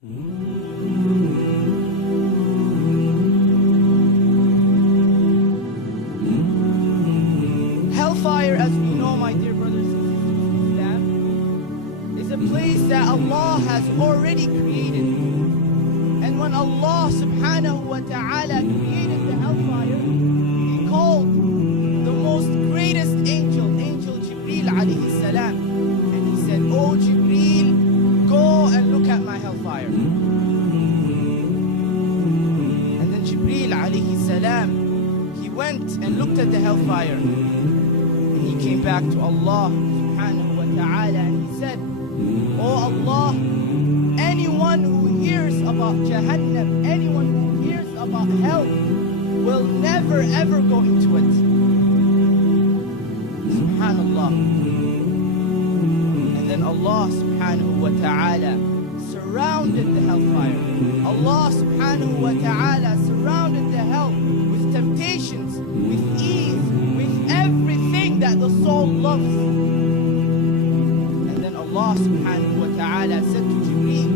Hellfire, as we know, my dear brothers and sisters in Islam, is a place that Allah has already created. And when Allah subhanahu wa ta'ala created the hellfire, He called the most greatest angel, Angel Jibreel alayhi salam. And He said, "Oh Jibreel, go and look at my hellfire." And then Jibreel alayhi salam, he went and looked at the hellfire. And he came back to Allah subhanahu wa ta'ala and he said, "Oh Allah, anyone who hears about Jahannam, anyone who hears about hell, will never ever go into it." Subhanallah. And then Allah subhanahu wa ta'ala surrounded the hellfire. Allah subhanahu wa ta'ala surrounded the hell with temptations, with ease, with everything that the soul loves. And then Allah subhanahu wa ta'ala said to Jibreel,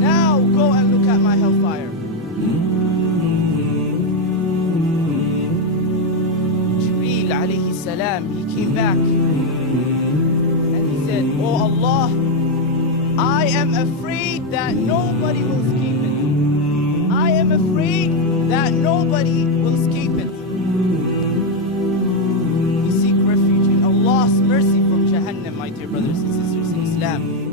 "Now go and look at my hellfire." Jibreel alayhi salam, he came back and he said, "Oh Allah, I am afraid that nobody will escape it. I am afraid that nobody will escape it." We seek refuge in Allah's mercy from Jahannam, my dear brothers and sisters in Islam.